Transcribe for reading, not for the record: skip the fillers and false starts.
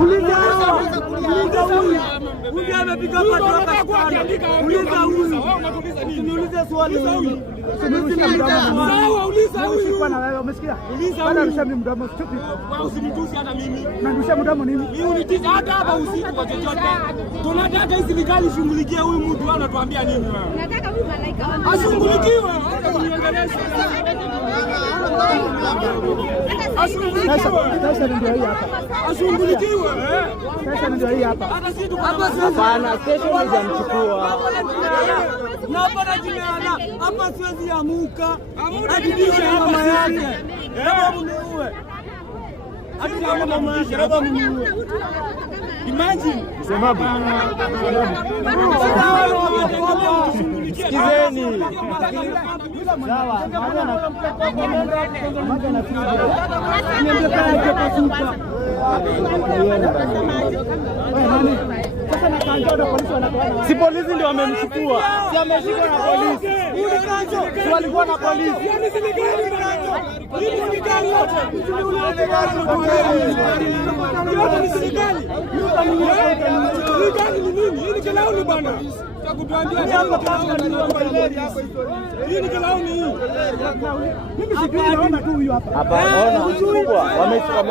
Uliza huyu. Huyu amepiga pata kwa uliza huyu. Niulize swali huyu. Sawa, uliza huyu. Bwana wewe umesikia? Bwana rusha mimi mdomo stupid. Usinitusi hata mimi. Unarusha mdomo nini? Mimi unitiza hata hapa usiku kwa chochote. Tunataka hii serikali ishughulikie huyu mtu anatuambia nini wewe? Nataka huyu malaika ashughulikiwe. Hata kuniongelesha. Sasa ndio hii hapa. Ashughulikiwe. Sasa ndio hii hapa. Hata sisi tuko hapana, station hajamchukua. Na hapa jina hapa siwezi amuka. Ajibishe mama yake. Sababu niue. Hata mama yake sababu niue. Imagine Semabu. Sikizeni. Sawa. Si polisi ndio wamemchukua. Si ameshikwa na polisi. Si walikuwa na polisi. yani serikali ndio ni gari yote. Yote ni serikali. Serikali ni nini? Hii ni kalauni bwana. Takutuambia hapa hii ni kalauni hii. Mimi sijui naona tu huyu hapa. Hapa naona mkubwa wamechukua